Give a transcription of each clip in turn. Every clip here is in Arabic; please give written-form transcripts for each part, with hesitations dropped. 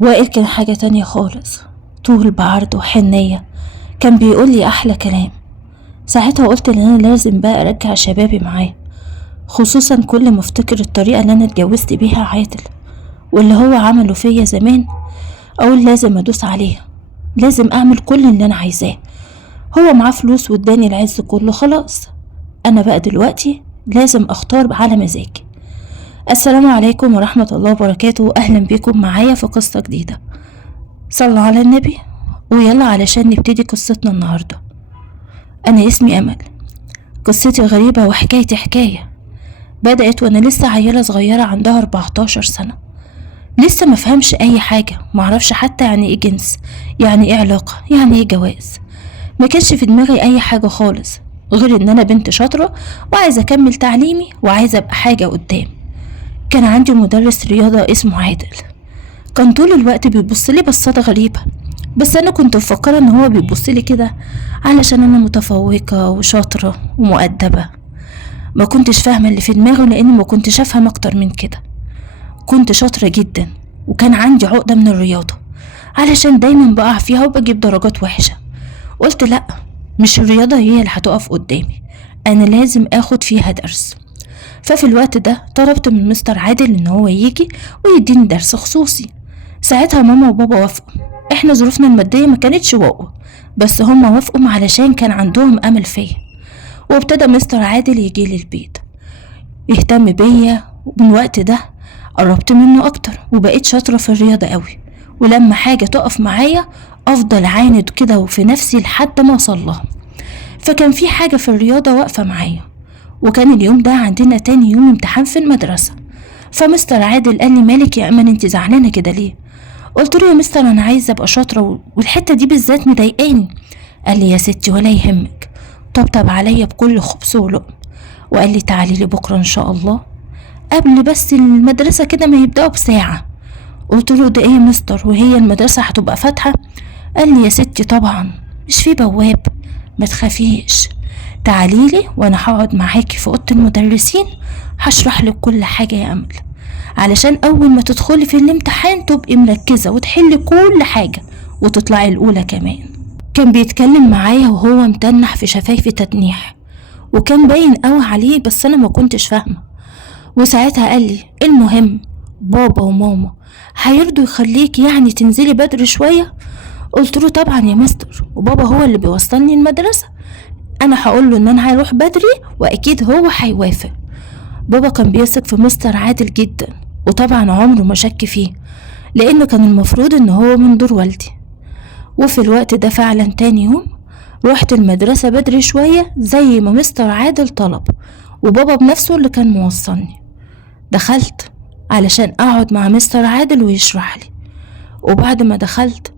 وائل كان حاجة تانية خالص، طول بعرض وحنية، كان بيقولي أحلى كلام. ساعتها قلت إن أنا لازم بقى أرجع شبابي معاه، خصوصا كل ما افتكر الطريقة اللي أنا اتجوزت بيها عادل واللي هو عمله فيا زمان. أقول لازم أدوس عليه، لازم أعمل كل اللي أنا عايزاه. هو معاه فلوس واداني العز كله، خلاص أنا بقى دلوقتي لازم أختار على مزاجي. السلام عليكم ورحمة الله وبركاته، أهلا بكم معايا في قصة جديدة. صلوا على النبي ويلا علشان نبتدي قصتنا النهاردة. أنا اسمي أمل، قصتي غريبة وحكايتي حكاية بدأت وأنا لسه عيلة صغيرة عندها 14 سنة، لسه مفهمش أي حاجة، معرفش حتى يعني إيه جنس، يعني إيه علاقة، يعني إيه جواز. ما كانش في دماغي أي حاجة خالص غير إن أنا بنت شاطرة وعايزة أكمل تعليمي وعايزة أبقى حاجة قدام. كان عندي مدرس رياضة اسمه عادل، كان طول الوقت بيبصلي بصات غريبة، بس أنا كنت مفكرة إن هو بيبصلي كده علشان أنا متفوقة وشاطرة ومؤدبة. ما كنتش فاهمة اللي في دماغه، لأني ما كنتش أفهم أكتر من كده. كنت شاطرة جدا وكان عندي عقدة من الرياضة علشان دايما بقع فيها وبجيب درجات وحشة. قلت لأ، مش الرياضة هي اللي هتقف قدامي، أنا لازم أخد فيها درس. ففي الوقت ده طلبت من مستر عادل إن هو يجي ويديني درس خصوصي. ساعتها ماما وبابا وافقوا، احنا ظروفنا المادية ما كانتش واو، بس هما وافقوا علشان كان عندهم أمل فيا. وابتدى مستر عادل يجي لي البيت يهتم بيا، ومن الوقت ده قربت منه أكتر وبقيت شاطرة في الرياضة قوي، ولما حاجة تقف معايا أفضل عاند كده وفي نفسي لحد ما أوصلها. فكان في حاجة في الرياضة واقفة معايا، وكان اليوم ده عندنا تاني يوم امتحان في المدرسة. فمستر عادل قال لي مالك يا أمل انت زعلانة كده ليه؟ قلت له يا مستر أنا عايزة أبقى شاطرة والحتة دي بالذات مضايقاني. قال لي يا ستي ولا يهمك، طبطب عليا بكل خبز ولقم وقال لي تعالي لي بكرة إن شاء الله قبل بس المدرسة كده ما يبدأوا بساعة. قلت له ده ايه يا مستر وهي المدرسة هتبقى فاتحة؟ قال لي يا ستي طبعا مش في بواب، ما تخافيش، تعاليلي وانا هقعد معاكي في اوضه المدرسين هشرح لك كل حاجه يا امل، علشان اول ما تدخلي في الامتحان تبقي مركزه وتحلي كل حاجه وتطلعي الاولى كمان. كان بيتكلم معايا وهو متنح في شفايفي تتنيح، وكان باين قوي عليه بس انا ما كنتش فاهمه. وساعتها قال لي المهم بابا وماما هيرضوا يخليك يعني تنزلي بدري شويه؟ قلت له طبعا يا مستر، وبابا هو اللي بيوصلني المدرسه، انا هقول له ان انا هروح بدري واكيد هو هيوافق. بابا كان بيثق في مستر عادل جدا، وطبعا عمره ما شك فيه لانه كان المفروض ان هو من دور والدي. وفي الوقت ده فعلا تاني يوم روحت المدرسة بدري شوية زي ما مستر عادل طلب، وبابا بنفسه اللي كان موصلني. دخلت علشان اقعد مع مستر عادل ويشرح لي، وبعد ما دخلت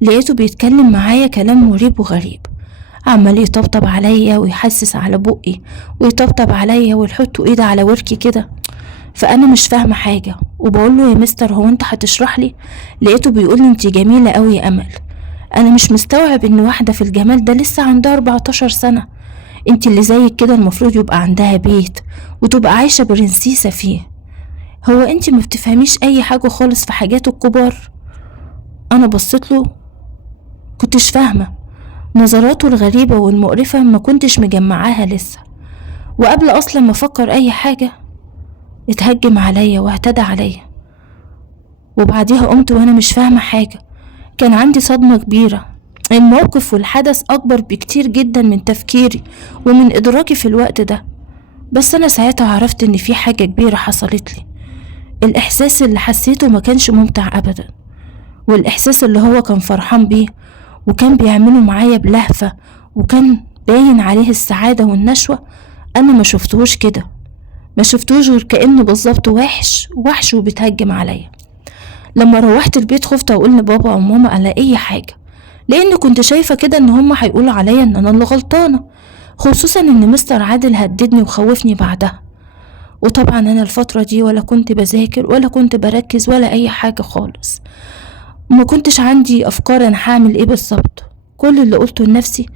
لقيته بيتكلم معايا كلام مريب وغريب، عمال يطبطب عليا ويحسس على بقي ويطبطب عليا ويحط ايده على وركي كده. فانا مش فاهمه حاجه وبقول له يا مستر هو انت هتشرح لي؟ لقيته بيقول لي انت جميله قوي يا امل. انا مش مستوعب ان واحده في الجمال ده لسه عندها 14 سنه، انت اللي زيك كده المفروض يبقى عندها بيت وتبقى عايشه برنسيسه فيه. هو انت ما بتفهميش اي حاجه خالص في حاجات الكبار؟ انا بصيت له كنتش فاهمه، نظراته الغريبة والمقرفة ما كنتش مجمعاها لسه، وقبل أصلا ما أفكر أي حاجة اتهجم عليا واعتدى عليا. وبعديها قمت وأنا مش فاهمة حاجة، كان عندي صدمة كبيرة، الموقف والحدث أكبر بكتير جدا من تفكيري ومن إدراكي في الوقت ده. بس أنا ساعتها عرفت إن في حاجة كبيرة حصلت لي. الإحساس اللي حسيته ما كانش ممتع أبدا، والإحساس اللي هو كان فرحان بيه وكان بيعمله معايا بلهفة وكان باين عليه السعادة والنشوة، أنا ما شفتهوش كده، ما شفتهوش غير كأنه بالظبط وحش وبيتهجم عليا. لما روحت البيت خفت أقول لبابا وماما على أي حاجة، لأن كنت شايفة كده إن هما هيقولوا عليا إن أنا اللي غلطانة، خصوصا إن مستر عادل هددني وخوفني بعدها. وطبعا أنا الفترة دي ولا كنت بذاكر ولا كنت بركز ولا أي حاجة خالص، ما كنتش عندي افكار انا هعمل ايه بالظبط. كل اللي قلته لنفسي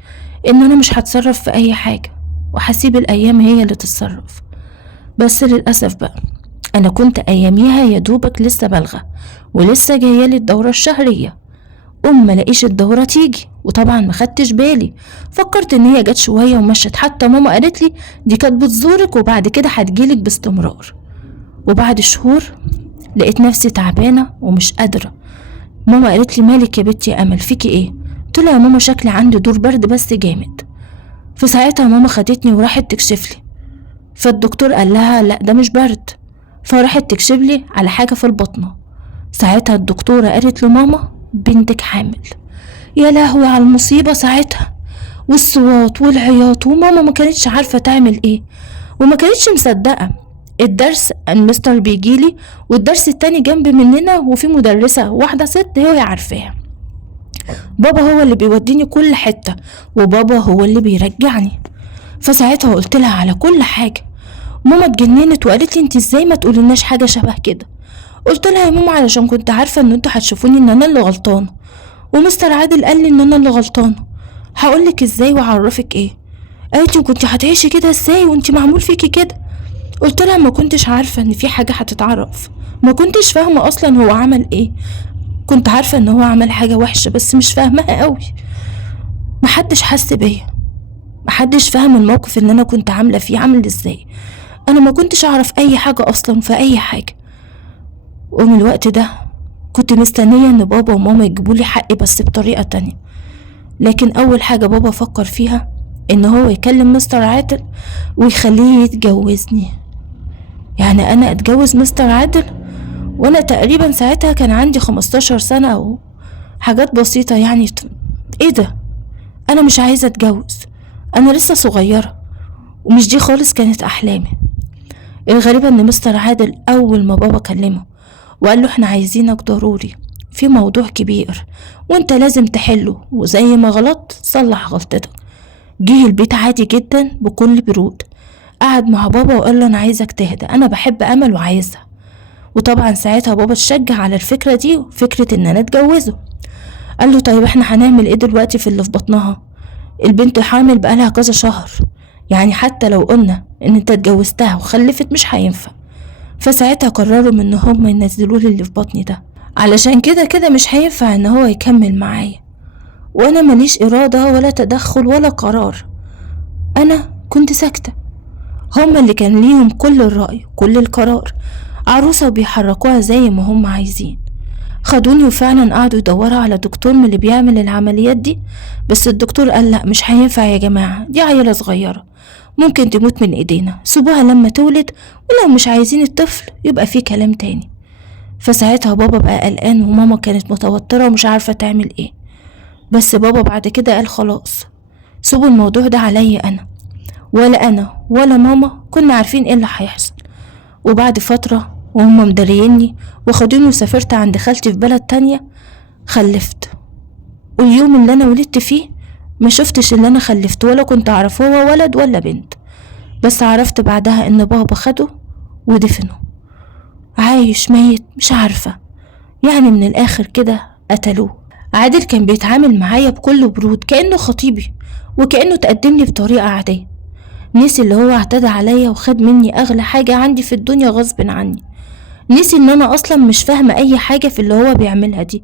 ان انا مش هتصرف في اي حاجة وهسيب الايام هي اللي تتصرف. بس للاسف بقى أنا كنت أياميها يا دوبك لسه بالغة ولسه جايالي الدورة الشهرية. ما لقيش الدورة تيجي، وطبعا ما خدتش بالي، فكرت ان هي جت شوية ومشت. حتى ماما قالت لي دي كانت بتزورك وبعد كده هتجيلك باستمرار. وبعد شهور لقيت نفسي تعبانة ومش قادرة. ماما قالت لي مالك يا بنتي يا امل، فيكي ايه؟ قلت لها يا ماما شكلي عندي دور برد بس جامد. في ساعتها ماما خدتني وراحت تكشف لي، فالدكتور قال لها لا ده مش برد، فراحت تكشف لي على حاجة في البطنة. ساعتها الدكتورة قالت له ماما بنتك حامل. يا لهوي على المصيبة ساعتها، والصوات والعياط، وماما ما كانتش عارفة تعمل ايه وما كانتش مصدقة. الدرس المستر بيجيلي والدرس التاني جنب مننا، وفي مدرسة واحدة ست هي عارفاها. بابا هو اللي بيوديني كل حتة وبابا هو اللي بيرجعني. فساعتها قلت لها على كل حاجة. ماما اتجننت وقالت لي انت ازاي ما تقوليلناش حاجة شبه كده. قلت لها يا ماما علشان كنت عارفة ان انتوا هتشوفوني ان انا اللي غلطانة، ومستر عادل قال لي ان انا اللي غلطانة. هقولك ازاي واعرفك ايه؟ قالت لي كنت هتعيشي كده ازاي وانت معمول فيكي كده؟ قلت لها ما كنتش عارفة ان في حاجة هتتعرف، ما كنتش فاهمة اصلا هو عمل ايه. كنت عارفة ان هو عمل حاجة وحشة بس مش فاهمها قوي. محدش حس بيا، محدش فاهم الموقف اللي انا كنت عاملة فيه عامل ازاي. انا ما كنتش اعرف اي حاجة اصلا في اي حاجة. ومن الوقت ده كنت مستنية ان بابا وماما يجيبولي حقي بس بطريقة تانية. لكن اول حاجة بابا فكر فيها ان هو يكلم مستر عادل ويخليه يتجوزني. يعني انا اتجوز مستر عادل وانا تقريبا ساعتها كان عندي 15 سنة او حاجات بسيطة يعني. ايه ده؟ انا مش عايزة اتجوز، انا لسه صغيرة، ومش دي خالص كانت احلامي. الغريبة ان مستر عادل اول ما بابا كلمه وقال له احنا عايزينك ضروري في موضوع كبير وانت لازم تحله، وزي ما غلطت صلح غلطتك، جه البيت عادي جدا بكل برود. قعد مع بابا وقال له انا عايزك تهدى، انا بحب امل وعايزها. وطبعا ساعتها بابا اتشجع على الفكرة دي وفكرة ان انا اتجوزه. قال له طيب احنا هنعمل ايه دلوقتي في اللي في بطنها؟ البنت حامل بقالها كذا شهر، يعني حتى لو قلنا ان انت اتجوزتها وخلفت مش هينفع. فساعتها قرروا ان هم ينزلوا لي اللي في بطني ده، علشان كده مش هينفع ان هو يكمل معايا، وانا ماليش ارادة ولا تدخل ولا قرار. انا كنت ساكتة، هم اللي كان ليهم كل الرأي كل القرار، عروسة بيحركوها زي ما هم عايزين. خدوني وفعلا قعدوا يدوروا على دكتور من اللي بيعمل العمليات دي، بس الدكتور قال لا مش هينفع يا جماعة، دي عيلة صغيرة ممكن تموت من ايدينا، سيبوها لما تولد، ولو مش عايزين الطفل يبقى في كلام تاني. فساعتها بابا بقى قلقان وماما كانت متوترة ومش عارفة تعمل ايه. بس بابا بعد كده قال خلاص سيبوا الموضوع ده عليا انا، ولا انا ولا ماما كنا عارفين ايه اللي هيحصل. وبعد فترة وهم مدريني وخدوني وسافرت عند خالتي في بلد تانية، خلفت. واليوم اللي انا ولدت فيه ما شفتش اللي انا خلفت ولا كنت اعرف هو ولد ولا بنت، بس عرفت بعدها ان بابا خده ودفنه، عايش ميت مش عارفة، يعني من الاخر كده قتلوه. عادل كان بيتعامل معايا بكل برود كأنه خطيبي وكأنه تقدم لي بطريقة عادية. نسي اللي هو اعتدى عليا وخد مني اغلى حاجة عندي في الدنيا غصب عني. نسي ان انا اصلا مش فاهمة اي حاجة في اللي هو بيعملها دي،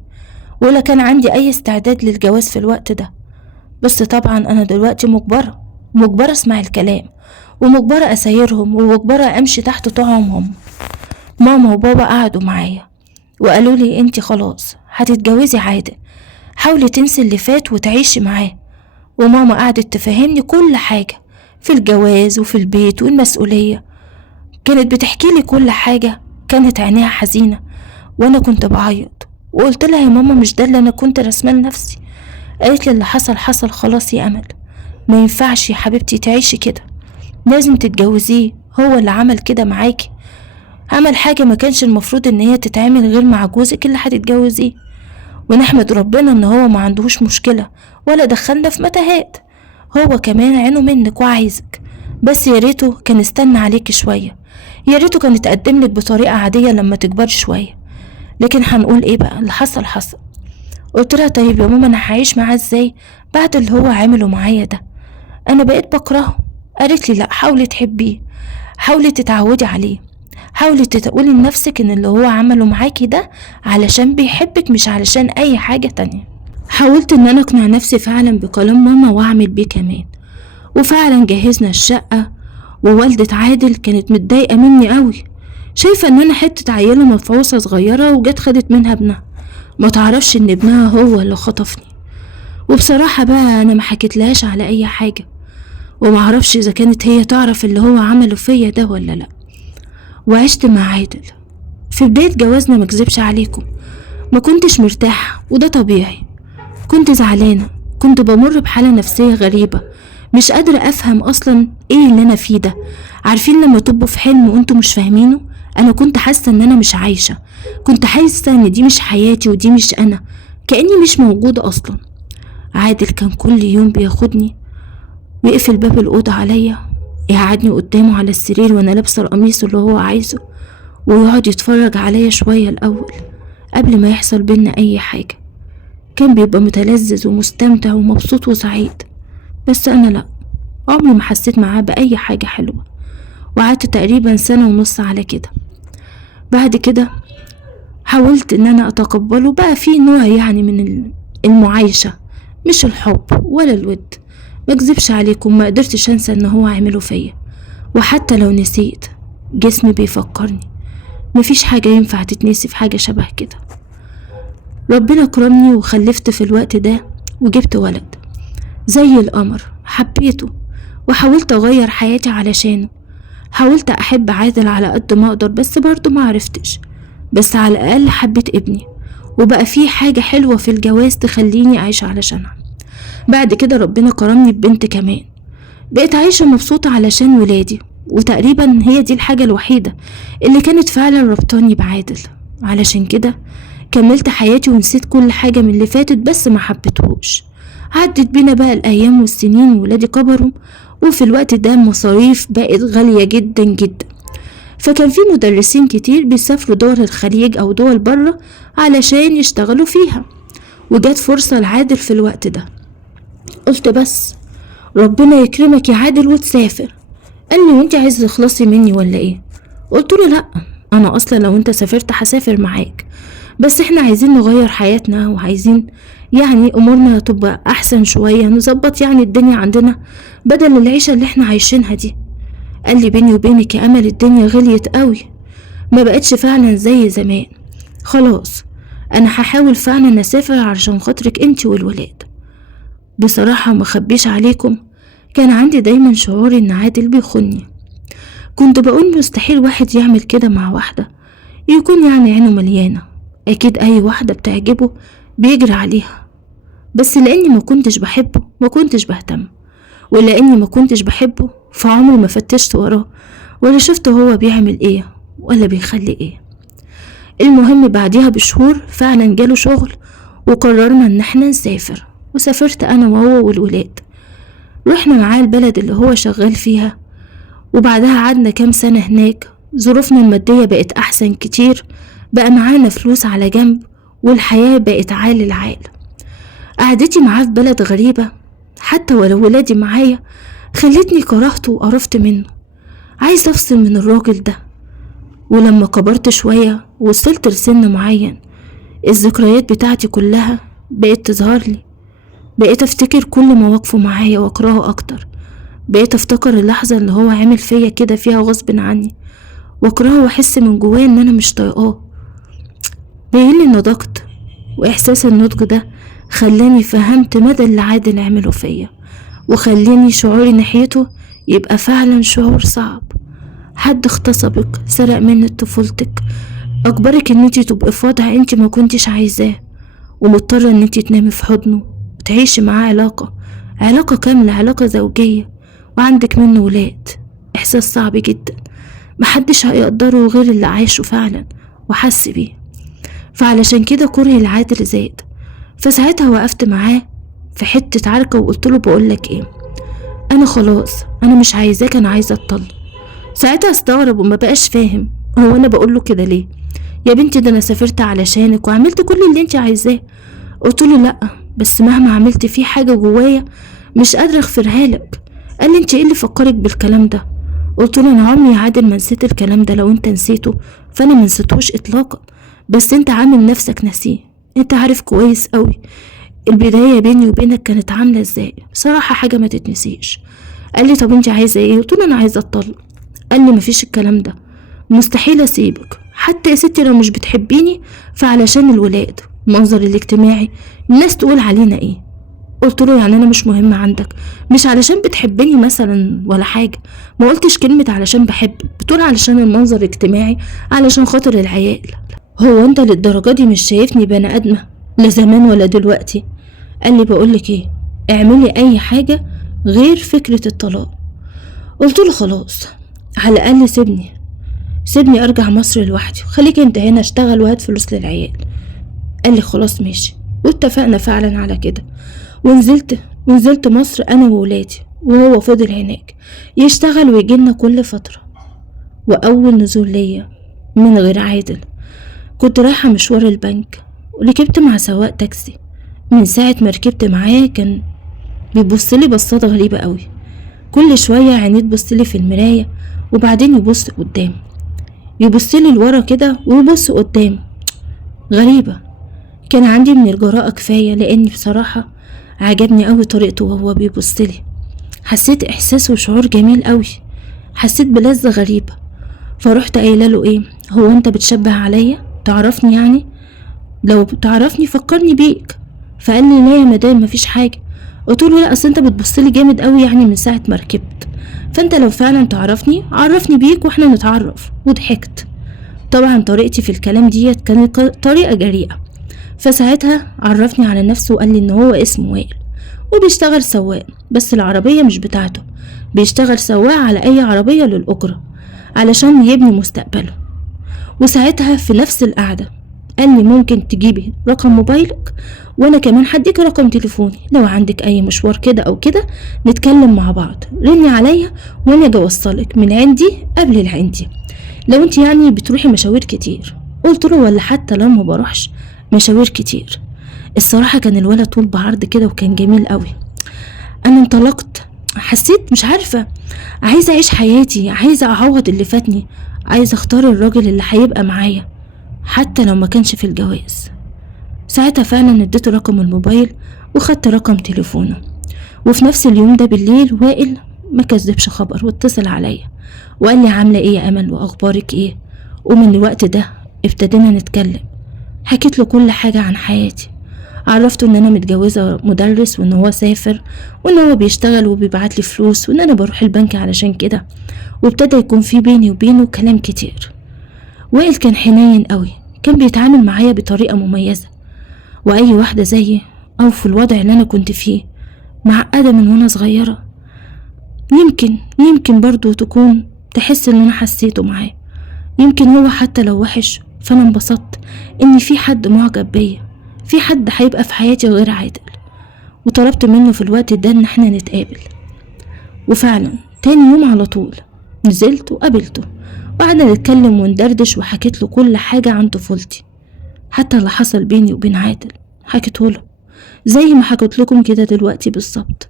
ولا كان عندي اي استعداد للجواز في الوقت ده. بس طبعا انا دلوقتي مجبرة اسمع الكلام، ومجبرة اسايرهم، ومجبرة امشي تحت طوعهم. ماما وبابا قعدوا معايا وقالوا لي انتي خلاص هتتجوزي عادل، حاولي تنسي اللي فات وتعيشي معاه. وماما قعدت تفهمني كل حاجة في الجواز وفي البيت والمسؤولية، كانت بتحكي لي كل حاجة. كانت عينيها حزينة وانا كنت بعيط، وقلت لها يا ماما مش ده اللي انا كنت رسمه لنفسي. قالت لي اللي حصل حصل خلاص يا امل، ما ينفعش يا حبيبتي تعيشي كده، لازم تتجوزيه، هو اللي عمل كده معاكي، عمل حاجة ما كانش المفروض ان هي تتعمل غير مع جوزك اللي هتتجوزيه. ونحمد ربنا ان هو ما عندهوش مشكلة ولا دخلنا في متاهات، هو كمان عينه منك وعايزك، بس يا ريته كان استنى عليك شوية، يا ريته كان يتقدم لك بطريقة عادية لما تكبر شوية. لكن هنقول ايه بقى، اللي حصل حصل. قلت لها طيب يا ماما انا هعيش معاه ازاي بعد اللي هو عامله معايا ده؟ انا بقيت بكرهه. قالت لي لا، حاولي تحبيه، حاولي تتعودي عليه، حاولي تقولي لنفسك ان اللي هو عمله معاكي ده علشان بيحبك مش علشان اي حاجة تانية. حاولت ان انا اقنع نفسي فعلا بكلام ماما واعمل بيه كمان، وفعلا جهزنا الشقة. ووالدة عادل كانت متضايقة مني قوي، شايفة ان انا حتة عيلة مفعوصة صغيرة وجت خدت منها ابنها، ما تعرفش ان ابنها هو اللي خطفني. وبصراحة بقى انا ما حكيتلهاش على اي حاجة، ومعرفش اذا كانت هي تعرف اللي هو عمله فيا ده ولا لا. وعشت مع عادل. في بداية جوازنا مكذبش عليكم، ما كنتش مرتاحة وده طبيعي، كنت زعلانة، كنت بمر بحالة نفسية غريبة، مش قادرة افهم اصلا ايه اللي انا فيه ده. عارفين لما تبقوا في حلم وانتوا مش فاهمينه؟ انا كنت حاسة ان انا مش عايشة، كنت حاسة ان دي مش حياتي ودي مش انا، كأني مش موجودة اصلا. عادل كان كل يوم بياخدني ويقفل باب الأوضة عليا، يقعدني قدامه على السرير وانا لابسة القميص اللي هو عايزه، ويقعد يتفرج عليا شوية الأول قبل ما يحصل بينا أي حاجة. كان بيبقى متلذذ ومستمتع ومبسوط وسعيد، بس أنا لأ، عمري ما حسيت معاه بأي حاجة حلوة. وقعدت تقريبا سنة ونص على كده. بعد كده حاولت ان انا اتقبله، بقى في نوع يعني من المعايشة، مش الحب ولا الود. مكذبش عليكم، ما قدرتش انسى ان هو عمله فيا، وحتى لو نسيت جسمي بيفكرني. مفيش حاجة ينفع تتنسي في حاجة شبه كده. ربنا كرمني وخلفت في الوقت ده، وجبت ولد زي القمر، حبيته وحاولت اغير حياتي علشانه. حاولت احب عادل على قد ما اقدر، بس برضو ما عرفتش، بس على الاقل حبيت ابني، وبقى في حاجة حلوة في الجواز تخليني اعيش علشانها. بعد كده ربنا كرمني ببنت كمان، بقيت عايشة مبسوطة علشان ولادي، وتقريبا هي دي الحاجة الوحيدة اللي كانت فعلا ربطاني بعادل. علشان كده كملت حياتي ونسيت كل حاجة من اللي فاتت، بس ما حبيتهوش. عدت بينا بقى الأيام والسنين، وولادي كبروا، وفي الوقت ده المصاريف بقت غالية جدا جدا، فكان في مدرسين كتير بيسافروا دول الخليج أو دول بره علشان يشتغلوا فيها. وجات فرصة لعادل في الوقت ده، قلت بس ربنا يكرمك يا عادل وتسافر. قال لي وانت عايز تخلصي مني ولا ايه؟ قلت له لا، انا اصلا لو انت سافرت هسافر معاك، بس احنا عايزين نغير حياتنا، وعايزين يعني امورنا تبقى احسن شوية، نظبط يعني الدنيا عندنا بدل العيشة اللي احنا عايشينها دي. قال لي بيني وبينك يا امل الدنيا غليت قوي، ما بقتش فعلا زي زمان. خلاص انا هحاول فعلا اسافر علشان خاطرك انت والولاد. بصراحة ما خبيش عليكم، كان عندي دايما شعور ان عادل بيخوني. كنت بقول مستحيل واحد يعمل كده مع واحدة يكون يعني عينه مليانة، اكيد اي واحدة بتعجبه بيجري عليها. بس لاني ما كنتش بحبه ما كنتش بهتم، ولاني ما كنتش بحبه فعمري ما فتشت وراه ولا شفت هو بيعمل ايه ولا بيخلي ايه. المهم بعديها بشهور فعلا جاله شغل، وقررنا ان احنا نسافر، وسافرت انا وهو والولاد. رحنا معاه البلد اللي هو شغال فيها، وبعدها قعدنا كام سنة هناك. ظروفنا المادية بقت احسن كتير، بقى معانا فلوس على جنب، والحياة بقت عال العال. قعدتي معاه في بلد غريبة حتى ولو ولادي معايا خلتني كرهته وقرفت منه، عايز افصل من الراجل ده. ولما كبرت شوية وصلت لسن معين، الذكريات بتاعتي كلها بقت تظهر لي، بقيت افتكر كل مواقفه معايا واكرهه اكتر، بقيت افتكر اللحظة اللي هو عامل فيا كده فيها غصب عني، واكرهه واحس من جوايا ان انا مش طايقاه. بيني نضجت، واحساس النضج ده خلاني فهمت مدى اللي عادل عمله فيا، وخلاني شعوري ناحيته يبقى فعلا شعور صعب. حد اغتصبك، سرق منك طفولتك، اجبرك ان انتي تبقي في وضع انتي ما كنتيش عايزاه، ومضطرة ان انتي تنامي في حضنه وتعيشي معاه علاقة كاملة، علاقة زوجية، وعندك منه ولاد. احساس صعب جدا، محدش هيقدره غير اللي عايشه فعلا وحس بيه. فعلشان كده كرهي العادل زاد. فساعتها وقفت معاه في حتة عركة وقلتله بقولك ايه، انا خلاص انا مش عايزاك، انا عايزة اتطلق. ساعتها استغرب وما بقاش فاهم هو انا بقوله كده ليه. يا بنتي ده انا سافرت علشانك وعملت كل اللي انت عايزاه. قلتله لا، بس مهما عملت فيه حاجة جوايا مش قادرة اغفرها لك. قال لي انت ايه اللي فكرك بالكلام ده؟ قلت له: انا عمري يا عادل ما نسيت الكلام ده، لو انت نسيته فانا ما نسيتهوش اطلاقا، بس انت عامل نفسك نسيه. انت عارف كويس قوي البداية بيني وبينك كانت عاملة ازاي، بصراحة حاجة ما تتنسيش. قال لي: طب انت عايزة ايه؟ قلت له: انا عايزة اتطلق. قال لي: مفيش الكلام ده، مستحيل اسيبك، حتى يا ستي لو مش بتحبيني فعلشان الولاد، المنظر الاجتماعي، الناس تقول علينا ايه. قلت له: يعني انا مش مهم عندك؟ مش علشان بتحبني مثلا ولا حاجة، ما قلتش كلمة علشان بحبك، بتقول علشان المنظر الاجتماعي، علشان خاطر العيال. هو انت للدرجة دي مش شايفني بني ادمة، لا زمان ولا دلوقتي؟ قال لي: بقولك ايه، اعملي اي حاجة غير فكرة الطلاق. قلت له: خلاص، على الاقل سيبني ارجع مصر لوحدي، وخليك انت هنا اشتغل وهات فلوس للعيال. قال لي: خلاص ماشي. واتفقنا فعلا على كده، ونزلت مصر انا وولادي، وهو فضل هناك يشتغل ويجيلنا كل فترة. واول نزول ليا من غير عادل كنت رايحة مشوار البنك، وركبت مع سواق تاكسي. من ساعة ما ركبت معاه كان بيبصلي بصات غريبة قوي، كل شوية عينيه تبصلي في المراية وبعدين يبص قدام، يبصلي لورا كده ويبص قدام. غريبة. كان عندي من الجراءة كفاية، لاني بصراحة عجبني قوي طريقته وهو بيبصلي، حسيت احساس وشعور جميل قوي، حسيت بلذة غريبة. فرحت قايله له: ايه هو انت بتشبه عليا؟ تعرفني يعني؟ لو تعرفني فكرني بيك. فقال لي: لا يا مدام، مفيش حاجة. قلت له: لا، اصل انت بتبصلي جامد قوي يعني من ساعة ما ركبت، فانت لو فعلا تعرفني عرفني بيك واحنا نتعرف. وضحكت. طبعا طريقتي في الكلام ديت كانت طريقة جريئة. فساعتها عرفني على نفسه وقال لي ان هو اسمه وائل، وبيشتغل سواق، بس العربية مش بتاعته، بيشتغل سواق على اي عربية للأجرة علشان يبني مستقبله. وساعتها في نفس القعدة قال لي: ممكن تجيبي رقم موبايلك وانا كمان هديك رقم تليفوني، لو عندك اي مشوار كده او كده نتكلم مع بعض، رني عليا وانا اجي اوصلك من عندي قبل العندي، لو انت يعني بتروحي مشاوير كتير. قلت له: ولا حتى لو ما بروحش مشاوير كتير. الصراحة كان الولد طول بعرض كده وكان جميل قوي. انا انطلقت، حسيت مش عارفة، عايزة اعيش حياتي، عايزة اعوض اللي فاتني، عايزة اختار الراجل اللي هيبقى معايا حتى لو ما كانش في الجواز. ساعتها فعلا اديته رقم الموبايل وخدت رقم تليفونه. وفي نفس اليوم ده بالليل وائل ما كذبش خبر واتصل عليا وقال لي: عاملة ايه يا امل، واخبارك ايه؟ ومن الوقت ده ابتدينا نتكلم. حكيت له كل حاجة عن حياتي، عرفته ان انا متجوزة مدرس، وان هو سافر، وان هو بيشتغل وبيبعت لي فلوس، وان انا بروح البنك علشان كده. وابتدى يكون في بيني وبينه كلام كتير. وائل كان حنين قوي، كان بيتعامل معايا بطريقة مميزة، واي واحدة زيي او في الوضع اللي انا كنت فيه معقدة من وانا صغيرة يمكن برضو تكون تحس ان انا حسيته معاه. يمكن هو حتى لو وحش فانا انبسطت ان في حد معجب بيا، في حد هيبقى في حياتي غير عادل. وطلبت منه في الوقت ده ان احنا نتقابل، وفعلا تاني يوم على طول نزلت وقابلته، وقعدنا نتكلم وندردش، وحكيت له كل حاجة عن طفولتي، حتى اللي حصل بيني وبين عادل حكيته له زي ما حكيت لكم كده دلوقتي بالظبط.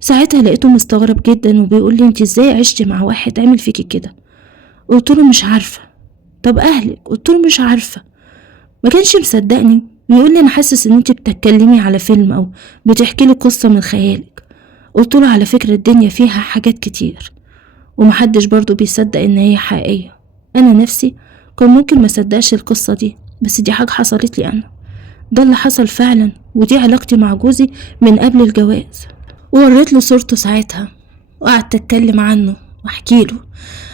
ساعتها لقيته مستغرب جدا وبيقول لي: انت ازاي عشتي مع واحد عمل فيكي كده؟ قلت له: مش عارفة. طب اهلك؟ قلت له: مش عارفة. ما كانش مصدقني، بيقول لي: انا حاسس ان انت بتتكلمي على فيلم او بتحكي لي قصة من خيالك. قلت له: على فكرة الدنيا فيها حاجات كتير ومحدش برضو بيصدق ان هي حقيقية. انا نفسي كان ممكن ما صدقش القصة دي، بس دي حاجة حصلت لي انا، ده اللي حصل فعلا، ودي علاقتي مع جوزي من قبل الجواز. ووريت له صورته ساعتها، وقعدت اتكلم عنه واحكي له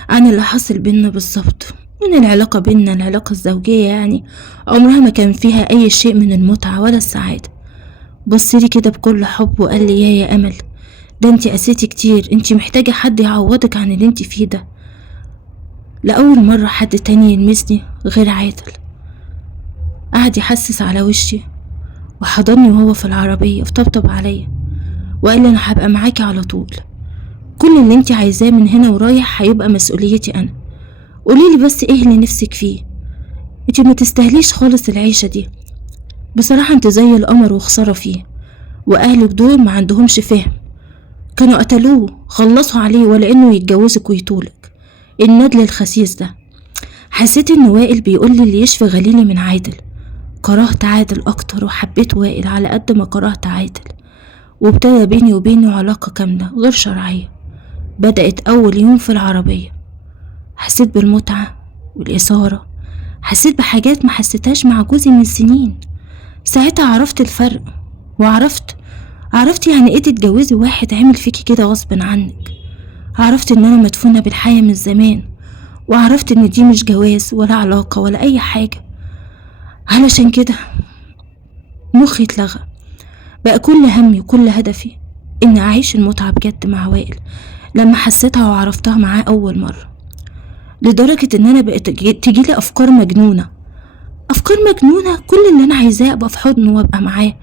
عن اللي حصل بينا بالظبط، وان العلاقة بينا العلاقة الزوجية يعني عمرها ما كان فيها اي شيء من المتعة ولا السعادة. بصلي كده بكل حب وقال لي: يا امل، ده انتي قسيتي كتير، انتي محتاجة حد يعوضك عن اللي انتي فيه ده. لأول مرة حد تاني يلمسني غير عادل. قعد يحسس على وشي وحضني وهو في العربية وطبطب عليا وقال لي: انا هبقى معاكي على طول، كل اللي انتي عايزاه من هنا ورايح هيبقى مسؤوليتي انا، قوليلي بس ايه اللي نفسك فيه، انتي ما تستاهليش خالص العيشة دي، بصراحة انت زي القمر وخسارة فيه، واهلك دول ما عندهمش فهم، كانوا قتلوه خلصوا عليه ولا انه يتجوزك ويطولك. الندل الخسيس ده. حسيت ان وائل بيقول لي اللي يشفي غليلي من عادل. كرهت عادل اكتر وحبيت وائل على قد ما كرهت عادل، وابتدى بيني وبينه علاقة كاملة غير شرعية. بدأت أول يوم في العربية، حسيت بالمتعة والإثارة، حسيت بحاجات ما حسيتهاش مع جوزي من سنين. ساعتها عرفت الفرق، وعرفت يعني ايه تتجوزي واحد عامل فيكي كده غصب عنك. عرفت ان انا مدفونة بالحياة من زمان، وعرفت ان دي مش جواز ولا علاقة ولا اي حاجة. علشان كده مخي اتلغى، بقى كل همي وكل هدفي ان اعيش المتعة بجد مع وائل. لما حسيتها وعرفتها معاه اول مرة، لدرجة ان انا بقيت تجيلي افكار مجنونة، كل اللي انا عايزاه ابقى في حضنه وابقى معاه،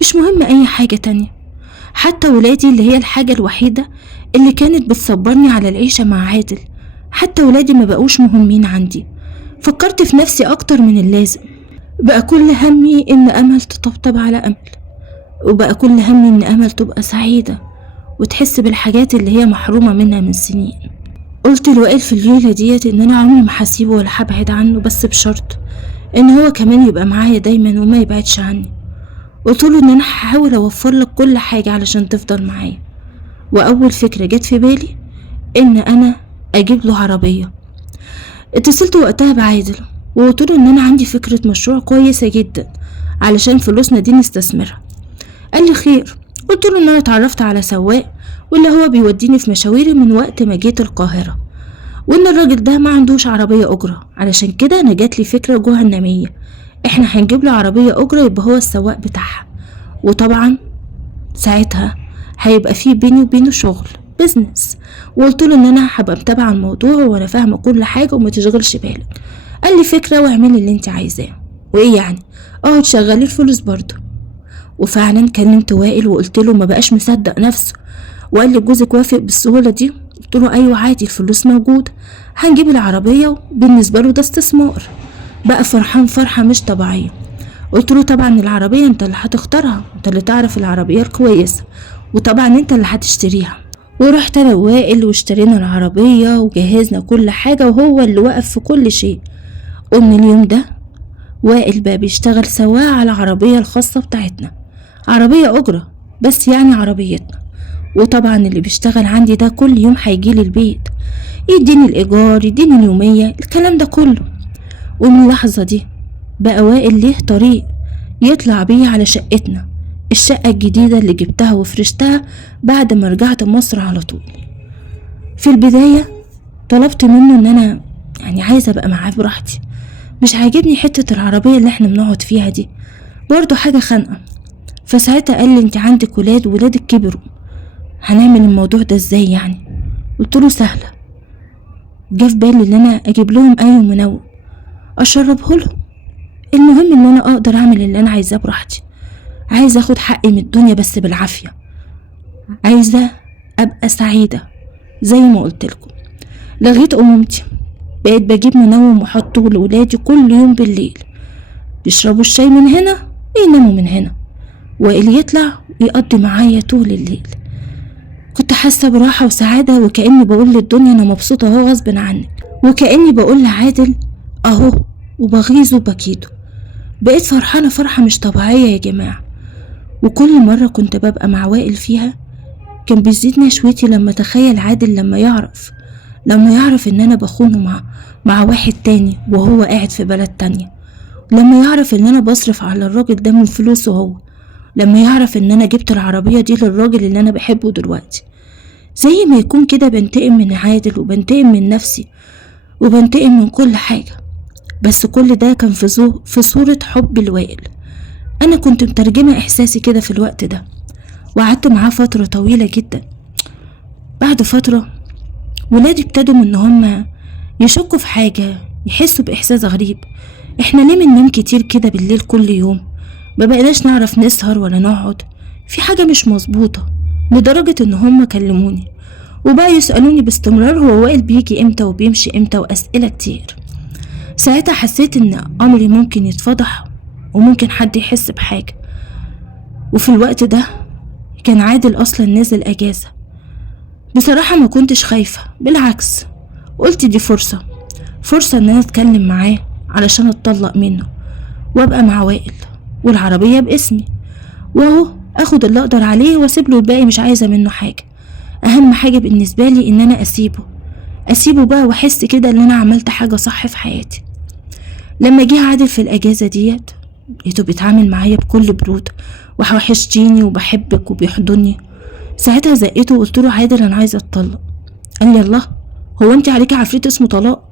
مش مهم اي حاجة تانية. حتى ولادي اللي هي الحاجة الوحيدة اللي كانت بتصبرني على العيشة مع عادل، حتى ولادي ما بقوش مهمين عندي. فكرت في نفسي اكتر من اللازم. بقى كل همي ان امل تطبطب على امل، وبقى كل همي ان امل تبقى سعيدة وتحس بالحاجات اللي هي محرومة منها من سنين. قلت لوائل في الليلة ديت ان انا عمري ما هسيبه ولا هبعد عنه، بس بشرط ان هو كمان يبقى معايا دايما وما يبعدش عني. قلت له ان انا هحاول اوفر لك كل حاجة علشان تفضل معايا. واول فكرة جت في بالي ان انا اجيب له عربية. اتصلت وقتها بعادل وقلت له ان انا عندي فكرة مشروع كويسة جدا علشان فلوسنا دي نستثمرها. قال لي خير. قلت له ان انا اتعرفت على سواق، واللي هو بيوديني في مشاويري من وقت ما جيت القاهرة، وان الراجل ده ما عندوش عربية اجرة. علشان كده انا جات لي فكرة جهنمية، احنا هنجيب له عربية اجرة يبقى هو السواق بتاعها. وطبعا ساعتها هيبقى فيه بيني وبينه شغل بزنس. وقلت له ان انا هبقى متابعة الموضوع وانا فاهمة كل حاجة وما تشغلش بالك. قال لي فكرة واعملي اللي انت عايزاه، وايه يعني تشغلي الفلوس برضه. وفعلا كلمت وائل وقلت له، ما بقاش مصدق نفسه وقال لي جوزك وافق بالسهولة دي؟ قلت له ايوه عادي، الفلوس موجودة، هنجيب العربية وبالنسبة له ده استثمار. بقى فرحان فرحة مش طبيعية. قلت له طبعا العربية انت اللي هتختارها، انت اللي تعرف العربية الكويسة، وطبعا انت اللي هتشتريها. ورحت انا ووائل واشترينا العربية وجهزنا كل حاجة، وهو اللي وقف في كل شيء. ومن اليوم ده وائل بقى بيشتغل سواق على العربية الخاصة بتاعتنا، عربية أجرة بس يعني عربيتنا. وطبعا اللي بيشتغل عندي ده كل يوم هيجيلي البيت، يديني الإيجار، يديني اليومية، الكلام ده كله. ومن اللحظة دي بقى وائل ليه طريق يطلع بيه على شقتنا، الشقة الجديدة اللي جبتها وفرشتها بعد ما رجعت مصر على طول. في البداية طلبت منه ان انا يعني عايزة ابقى معاه براحتي، مش عاجبني حتة العربية اللي احنا بنقعد فيها دي، برضو حاجة خانقة. فساعتها قال لي انت عندك ولادك كبروا، هنعمل الموضوع ده ازاي يعني؟ قلت له سهلة. جه في بالي ان انا اجيب لهم اي منوم اشربه لهم، المهم ان انا اقدر اعمل اللي انا عايزاه براحتي. عايزة اخد حقي من الدنيا بس بالعافية، عايزة ابقى سعيدة زي ما قلت لكم. لغيت امومتي، بقيت بجيب منوم واحطه لولادي كل يوم بالليل، يشربوا الشاي من هنا ويناموا من هنا، وائل يطلع ويقضي معايا طول الليل. كنت حاسة براحة وسعادة، وكأني بقول للدنيا أنا مبسوطة اهو غصب عنك، وكأني بقول لعادل اهو وبغيظه وبكيده. بقيت فرحانة فرحة مش طبيعية يا جماعة. وكل مرة كنت ببقى مع وائل فيها كان بيزيد نشوتي لما تخيل عادل لما يعرف ان انا بخونه مع واحد تاني وهو قاعد في بلد تانية، لما يعرف ان انا بصرف على الراجل ده من فلوسه هو، لما يعرف ان انا جبت العربية دي للراجل اللي انا بحبه دلوقتي. زي ما يكون كده بنتقم من عادل وبنتقم من نفسي وبنتقم من كل حاجة. بس كل ده كان في صورة حب لوائل. انا كنت مترجمة احساسي كده في الوقت ده، وقعدت معاه فترة طويلة جدا. بعد فترة ولادي ابتدوا ان هم يشكوا في حاجة، يحسوا باحساس غريب. احنا ليه بننام كتير كده بالليل كل يوم؟ ما بقيناش نعرف نسهر ولا نقعد، في حاجة مش مظبوطة. لدرجة ان هم كلموني وبقى يسألوني باستمرار هو وائل بيجي امتى وبيمشي امتى، واسئلة كتير. ساعتها حسيت ان امري ممكن يتفضح وممكن حد يحس بحاجة. وفي الوقت ده كان عادل اصلا نازل اجازة. بصراحة ما كنتش خايفة، بالعكس قلت دي فرصة ان انا اتكلم معاه علشان اتطلق منه وابقى مع وائل والعربية باسمي، واهو اخد اللي اقدر عليه واسيب له الباقي، مش عايزة منه حاجة. اهم حاجة بالنسبة لي ان انا اسيبه بقى واحس كده ان انا عملت حاجة صح في حياتي. لما جه عادل في الاجازة ديت لقيته بيتعامل معايا بكل برود، وحشتيني وبحبك وبيحضني. ساعتها زقيته وقلت له عادل انا عايزة اتطلق. قال لي الله، هو انت عليكي عفريت اسمه طلاق؟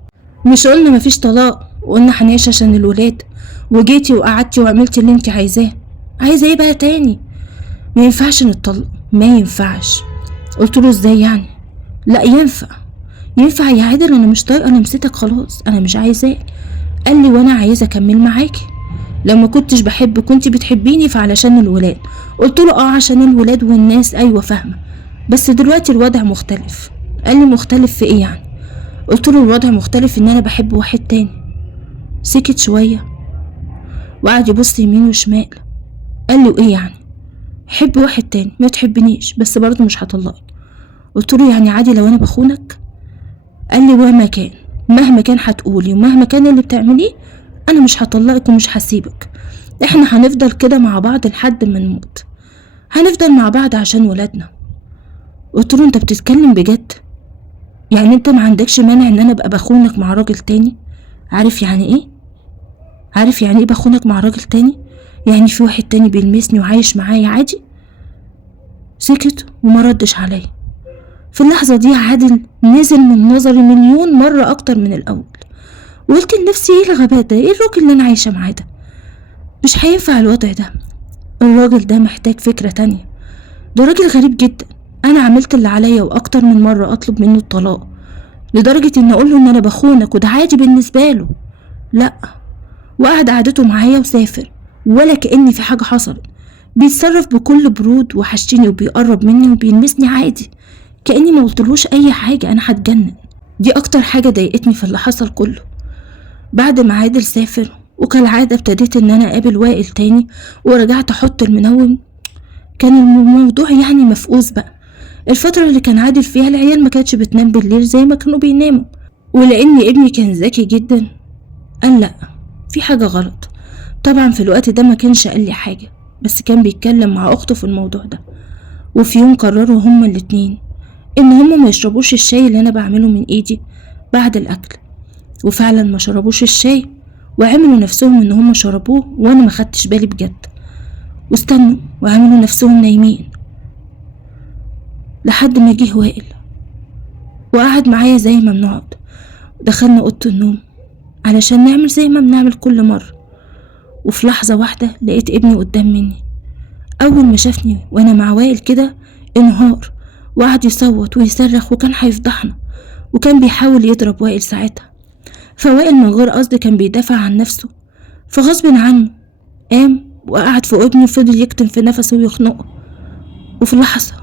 مش قلنا مفيش طلاق وقلنا هنعيش عشان الولاد، وجيتي وقعدتي وعملتي اللي انت عايزاه، عايزة ايه بقى تاني؟ ما ينفعش نتطلق، ما ينفعش. قلت له ازاي يعني؟ لا ينفع يا عادل، انا مش طايقه لمستك خلاص، انا مش عايزاه. قال لي وانا عايزه اكمل معاكي، لو ما كنتش بحبك كنت بتحبيني فعلشان الولاد. قلت له عشان الولاد والناس، ايوه فاهمه، بس دلوقتي الوضع مختلف. قال لي مختلف في ايه يعني؟ قلت له الوضع مختلف ان انا بحب واحد تاني. سكت شويه وقعد يبص يمين وشمال. قال لي وايه يعني؟ حب واحد تاني، ما تحبنيش بس برضه مش هطلقك. قلت له يعني عادي لو انا بخونك؟ قال لي مهما كان هتقولي ومهما كان اللي بتعمليه انا مش هطلقك ومش هسيبك، احنا هنفضل كده مع بعض لحد ما نموت، هنفضل مع بعض عشان ولادنا. قلت له انت بتتكلم بجد؟ يعني انت ما عندكش مانع ان انا ابقى بخونك مع راجل تاني؟ عارف يعني ايه بخونك مع راجل تاني؟ يعني في واحد تاني بيلمسني وعايش معايا عادي؟ سكت وما ردش عليا. في اللحظة دي عادل نزل من نظري مليون مرة اكتر من الاول، وقلت لنفسي ايه الغباء ده، ايه الراجل اللي انا عايشة معاه ده؟ مش هينفع الوضع ده، الراجل ده محتاج فكرة تانية، ده راجل غريب جدا. انا عملت اللي عليا واكتر من مرة اطلب منه الطلاق، لدرجة ان اقوله ان انا بخونك وده عادي بالنسبة له. لا، وقعد قعدته معايا وسافر ولا كأني في حاجة حصلت، بيتصرف بكل برود وحشتني وبيقرب مني وبيلمسني عادي كأني ما قلتلوش اي حاجة. انا هتجنن. دي اكتر حاجة ضايقتني في اللي حصل كله. بعد ما عادل سافر وكالعادة ابتديت ان انا اقابل وائل تاني ورجعت احط المنوم، كان الموضوع يعني مفقوس بقى. الفترة اللي كان عادل فيها العيال ما كانتش بتنام بالليل زي ما كانوا بيناموا، ولان ابني كان ذكي جدا قال لا في حاجة غلط. طبعا في الوقت ده ما كانش قال لي حاجة، بس كان بيتكلم مع اخته في الموضوع ده. وفي يوم قرروا هما الاتنين ان هما ما يشربوش الشاي اللي انا بعمله من ايدي بعد الاكل، وفعلا ما شربوش الشاي وعملوا نفسهم ان هما شربوه وانا ما خدتش بالي بجد، واستنوا وعملوا نفسهم نايمين لحد ما جه وائل وقعد معايا زي ما بنقعد. دخلنا اوضه النوم علشان نعمل زي ما بنعمل كل مره، وفي لحظه واحده لقيت ابني قدام مني. اول ما شافني وانا مع وائل كده انهار وقعد يصوت ويصرخ وكان هيفضحنا، وكان بيحاول يضرب وائل ساعتها. فوائل من غير قصد كان بيدافع عن نفسه، فغصب عنه قام وقعد فوق ابني وفضل يكتم في نفسه ويخنقه. وفي لحظة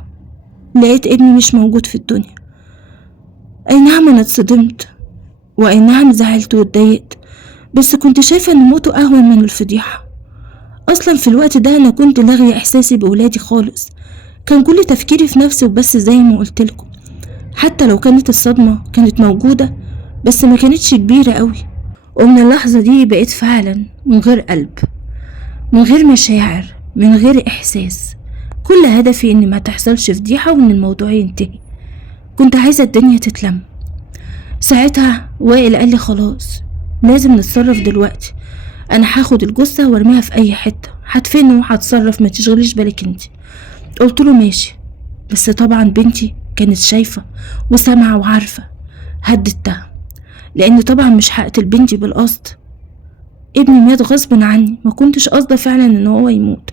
لقيت ابني مش موجود في الدنيا. اي نعم انا اتصدمت، واي نعم زعلت واتضايقت، بس كنت شايفة ان موته اهون من الفضيحة. اصلا في الوقت ده انا كنت لاغية احساسي بولادي خالص، كان كل تفكيري في نفسي وبس زي ما قلتلكم. حتى لو كانت الصدمة كانت موجودة بس ما كانتش كبيرة قوي. ومن اللحظة دي بقيت فعلا من غير قلب، من غير مشاعر، من غير احساس. كل هدفي ان ما تحصلش فضيحة وان الموضوع ينتهي. كنت عايزة الدنيا تتلم. ساعتها وائل قال لي خلاص لازم نتصرف دلوقتي، انا هاخد الجثة وارميها في اي حتة، هدفنه وهتصرف ما تشغليش بالك انت. قلت له ماشي، بس طبعا بنتي كانت شايفة وسامعة وعارفة. هددتها لان طبعا مش هقتل بنتي بالقصد، ابني مات غصب عني، ما كنتش قصده فعلا ان هو يموت.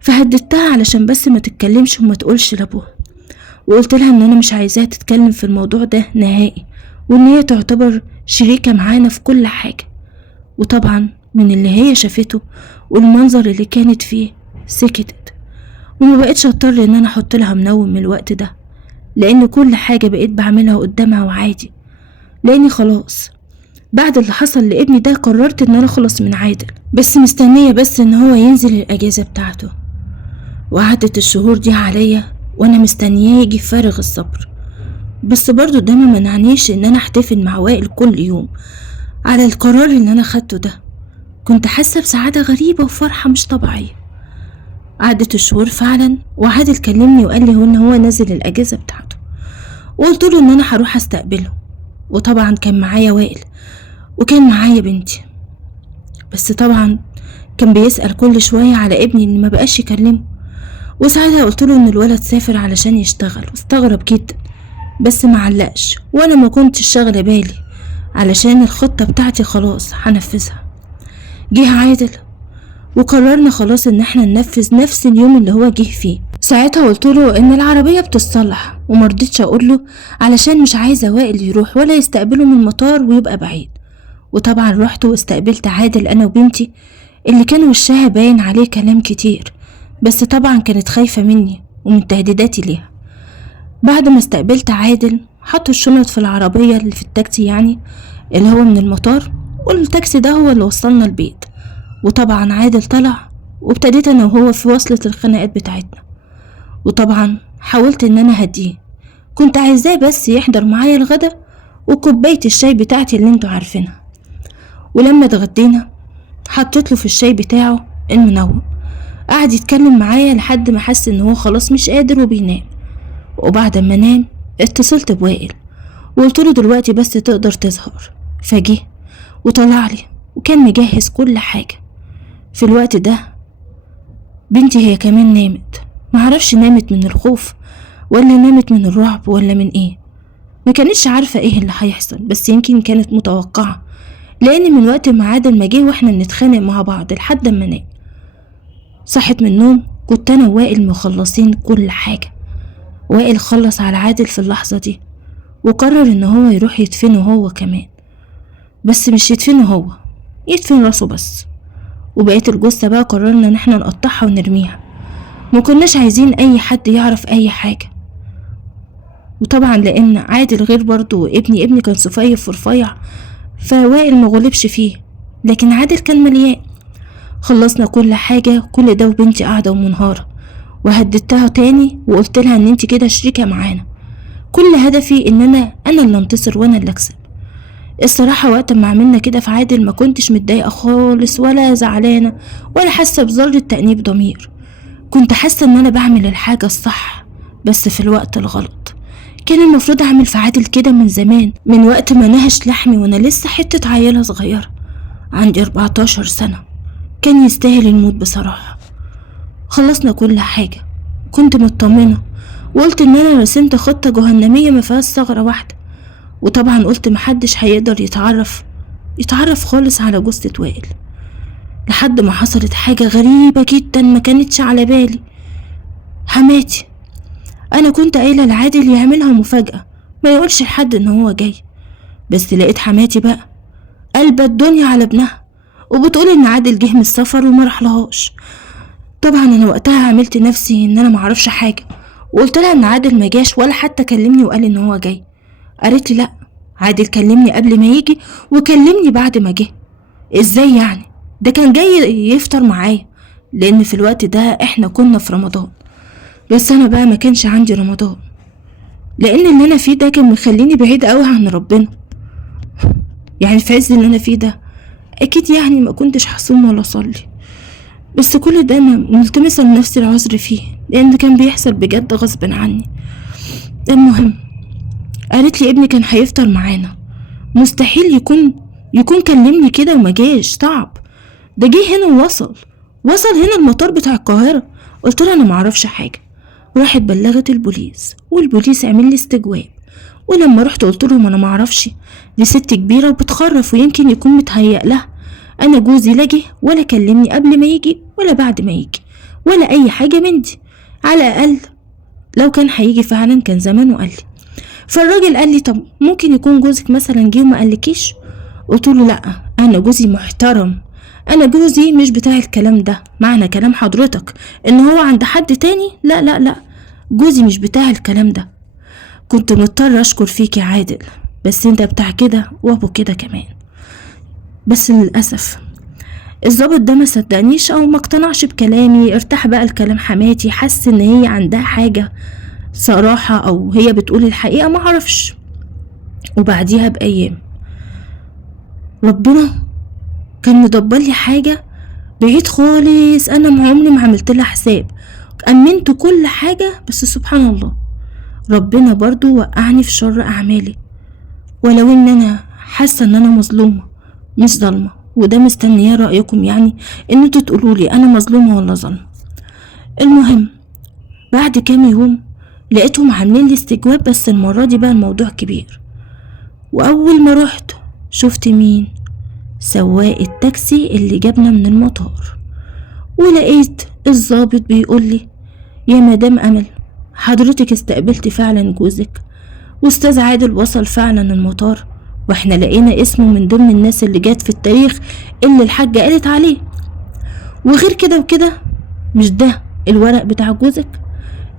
فهددتها علشان بس ما تتكلمش وما تقولش لابوها، وقلت لها ان انا مش عايزاها تتكلم في الموضوع ده نهائي، وان هي تعتبر شريكة معانا في كل حاجة. وطبعا من اللي هي شافته والمنظر اللي كانت فيه سكتت، وما بقتش اضطر ان انا احط لها منوم من الوقت ده، لان كل حاجة بقيت بعملها قدامها وعادي. لاني خلاص بعد اللي حصل لابني ده قررت ان انا اخلص من عادل، بس مستنية بس ان هو ينزل الاجازة بتاعته. وعدت الشهور دي عليا وانا مستنياه يجي فارغ الصبر، بس برضو ده ما منعنيش ان انا احتفل مع وائل كل يوم على القرار اللي انا خدته ده. كنت حاسة بسعادة غريبة وفرحة مش طبيعية. عدت الشهور فعلا، وعادل كلمني وقال لي ان هو نازل الاجازة بتاعته، وقلت له ان انا هروح استقبله. وطبعا كان معايا وائل وكان معايا بنتي، بس طبعا كان بيسأل كل شوية على ابني اللي ما بقاش يكلمه. وساعتها قلت له ان الولد سافر علشان يشتغل، واستغرب جدا بس ما علقش، وانا ما كنتش شاغله بالي علشان الخطه بتاعتي خلاص هنفذها. جه عادل وقررنا خلاص ان احنا ننفذ نفس اليوم اللي هو جه فيه. ساعتها قلت له ان العربيه بتتصلح، ومرضتش اقول له علشان مش عايزه وائل يروح ولا يستقبله من المطار ويبقى بعيد. وطبعا رحت واستقبلت عادل انا وبنتي اللي كان وشها باين عليه كلام كتير، بس طبعا كانت خايفه مني ومن تهديداتي ليها. بعد ما استقبلت عادل حطوا الشنط في العربية اللي في التاكسي، يعني اللي هو من المطار، والتاكسي ده هو اللي وصلنا البيت. وطبعا عادل طلع، وابتديت انا وهو في وصلة الخناقات بتاعتنا. وطبعا حاولت ان انا هديه، كنت عايزاه بس يحضر معايا الغدا وكوباية الشاي بتاعتي اللي انتوا عارفينها. ولما اتغدينا حطيت له في الشاي بتاعه المنوم، قعد يتكلم معايا لحد ما حس ان هو خلاص مش قادر وبينام. وبعد ما نام اتصلت بوائل وقلت له دلوقتي بس تقدر تظهر. فجه وطلع لي وكان مجهز كل حاجة. في الوقت ده بنتي هي كمان نامت، معرفش نامت من الخوف ولا نامت من الرعب ولا من ايه. ما كانتش عارفة ايه اللي هيحصل، بس يمكن كانت متوقعة، لان من وقت ما عادل ما جه واحنا بنتخانق مع بعض لحد ما نام. صحت من النوم كنت انا ووائل مخلصين كل حاجة. وائل خلص على عادل في اللحظة دي وقرر ان هو يروح يدفنه هو كمان، بس مش يدفنه هو، يدفن راسه بس. وبقيت الجثة بقى قررنا ان احنا نقطعها ونرميها، ما كناش عايزين اي حد يعرف اي حاجة. وطبعا لان عادل غير برضو ابني كان صفيف ورفيع، فوائل مغلبش فيه، لكن عادل كان مليان. خلصنا كل حاجة، كل ده وبنتي قاعدة ومنهارة، وهددتها تاني وقلت لها ان انت كده شريكة معانا، كل هدفي ان انا اللي انتصر وانا اللي اكسب. الصراحة وقت ما عملنا كده في عادل ما كنتش متضايقة خالص ولا زعلانة ولا حاسة بذرة تأنيب ضمير. كنت حاسة ان انا بعمل الحاجة الصح بس في الوقت الغلط. كان المفروض اعمل في عادل كده من زمان، من وقت ما نهش لحمي وانا لسه حتة عيلة صغيرة عندي 14 سنة. كان يستاهل الموت بصراحة. خلصنا كل حاجة، كنت مطمنة وقلت ان انا رسمت خطة جهنمية ما فيهاش ثغرة واحدة. وطبعا قلت محدش هيقدر يتعرف خالص على جثة وائل، لحد ما حصلت حاجة غريبة جدا ما كانتش على بالي. حماتي، انا كنت قايلة لعادل يعملها مفاجأة، ما يقولش لحد ان هو جاي، بس لقيت حماتي بقى قلبت الدنيا على ابنها وبتقول ان عادل جه من السفر وما رحلهاش. طبعا انا وقتها عملت نفسي ان انا معرفش حاجة، وقلت لها ان عادل ما جاش ولا حتى كلمني وقال ان هو جاي. قالت لي لا، عادل كلمني قبل ما يجي وكلمني بعد ما جه. ازاي يعني؟ ده كان جاي يفطر معايا، لان في الوقت ده احنا كنا في رمضان، بس انا بقى ما كانش عندي رمضان، لان اللي انا فيه ده كان مخليني بعيد قوي عن ربنا. يعني في عز اللي انا فيه ده اكيد يعني ما كنتش هصوم ولا اصلي، بس كل ده انا ملتمسه لنفسي العذر فيه، لان كان بيحصل بجد غصب عني. المهم قالت لي ابني كان هيفطر معانا، مستحيل يكون كلمني كده وما جاش، صعب. ده جه هنا وصل هنا المطار بتاع القاهرة. قلت له انا معرفش حاجة. راحت بلغت البوليس والبوليس عمل لي استجواب، ولما رحت قلت لهم انا معرفش، دي ست كبيرة وبتخرف ويمكن يكون متهيأ لها. انا جوزي لا جه ولا كلمني قبل ما يجي ولا بعد ما يجي ولا اي حاجة من دي، على الاقل لو كان هيجي فعلا كان زمانه قال لي. فالراجل قال لي طب ممكن يكون جوزك مثلا جه وما قالكيش؟ قلت له لا، انا جوزي محترم، انا جوزي مش بتاع الكلام ده. معنى كلام حضرتك ان هو عند حد تاني؟ لا لا لا، جوزي مش بتاع الكلام ده. كنت مضطر اشكر فيك يا عادل، بس انت بتاع كده وابو كده كمان. بس للاسف الضابط ده ما صدقنيش او ما اقتنعش بكلامي. ارتاح بقى الكلام حماتي، حس ان هي عندها حاجة صراحة او هي بتقول الحقيقة معرفش. وبعديها بأيام ربنا كان مدبر لي حاجة بعيد خالص، انا عمري ما عملت لها حساب، امنت كل حاجة، بس سبحان الله ربنا برضو وقعني في شر اعمالي، ولو ان انا حاسة ان انا مظلومة مش ظالمة، وده مستنية رأيكم يعني ان انتوا تقولولي انا مظلومة ولا ظالمة. المهم بعد كام يوم لقيتهم عاملين لي استجواب، بس المرة دي بقى الموضوع كبير. واول ما رحت شفت مين؟ سواق التاكسي اللي جابنا من المطار. ولقيت الضابط بيقول لي يا مدام امل، حضرتك استقبلتي فعلا جوزك، واستاذ عادل وصل فعلا المطار، واحنا لقينا اسمه من ضمن الناس اللي جات في التاريخ اللي الحاجة قالت عليه. وغير كده وكده، مش ده الورق بتاع جوزك؟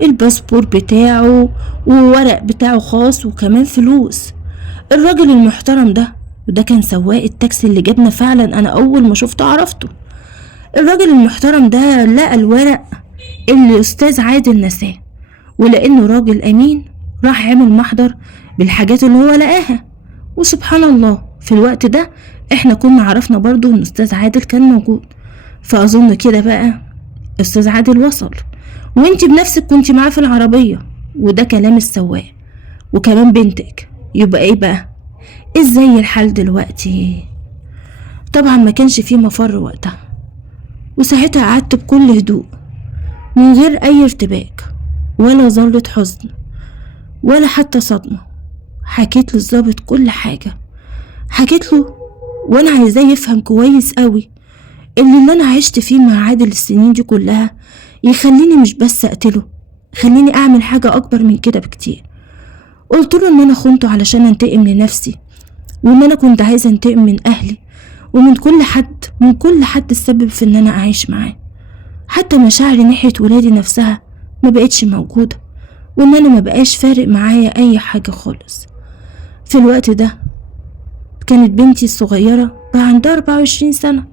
الباسبور بتاعه وورق بتاعه خاص وكمان فلوس. الراجل المحترم ده، وده كان سواق التاكسي اللي جابنا فعلا، انا اول ما شفته عرفته. الراجل المحترم ده لقى الورق اللي استاذ عادل نساه، ولانه راجل امين راح عمل محضر بالحاجات اللي هو لقاها. وسبحان الله في الوقت ده احنا كنا عرفنا برضو ان استاذ عادل كان موجود. فاظن كده بقى استاذ عادل وصل، وانتي بنفسك كنتي معاه في العربية، وده كلام السواق وكمان بنتك. يبقى ايه بقى؟ ازاي الحال دلوقتي؟ طبعا ما كانش فيه مفر وقتها، وساعتها قعدت بكل هدوء من غير اي ارتباك ولا ذرة حزن ولا حتى صدمة. حكيت للظابط كل حاجة، حكيت له وانا عايزاه يفهم كويس قوي اللي انا عشت فيه مع عادل السنين دي كلها يخليني مش بس اقتله، خليني اعمل حاجة اكبر من كده بكتير. قلت له ان انا خنته علشان انتقم لنفسي، وان انا كنت عايزة انتقم من اهلي ومن كل حد السبب في ان انا اعيش معاه. حتى مشاعري ناحية ولادي نفسها ما بقتش موجودة، وان انا ما بقاش فارق معايا اي حاجة خالص. في الوقت ده كانت بنتي الصغيرة بقى عندها 24 سنة،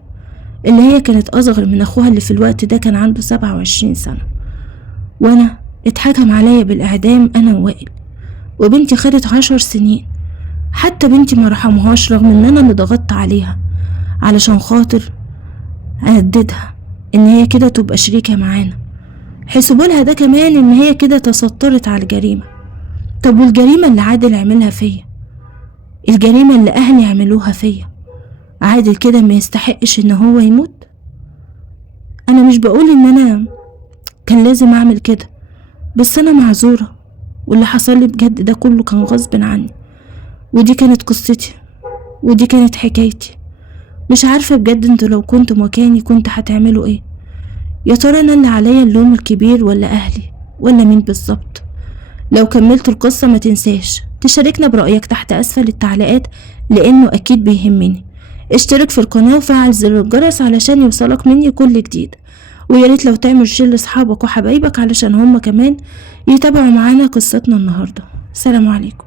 اللي هي كانت اصغر من اخوها اللي في الوقت ده كان عنده 27 سنة. وانا اتحكم عليا بالاعدام انا ووائل، وبنتي خدت 10 سنين. حتى بنتي ما رحمهاش رغم ان انا اللي ضغطت عليها علشان خاطر اهددها ان هي كده تبقى شريكة معانا. حسبولها ده كمان ان هي كده تسترت على الجريمة. طب والجريمة اللي عادل عملها فيا، الجريمة اللي اهلي عملوها فيا، عادل كده ما يستحقش ان هو يموت؟ انا مش بقول ان انا كان لازم اعمل كده، بس انا معذورة، واللي حصل لي بجد ده كله كان غصب عني. ودي كانت قصتي، ودي كانت حكايتي. مش عارفة بجد انتوا لو كنتوا مكاني كنت هتعملوا ايه؟ يا ترى انا اللي عليا اللوم الكبير ولا اهلي ولا مين بالظبط؟ لو كملت القصة ما تنساش تشاركنا برأيك تحت اسفل التعليقات، لانه اكيد بيهمني. اشترك في القناة وفعل زر الجرس علشان يوصلك مني كل جديد، وياريت لو تعمل شير لاصحابك وحبايبك علشان هما كمان يتابعوا معانا قصتنا النهاردة. سلام عليكم.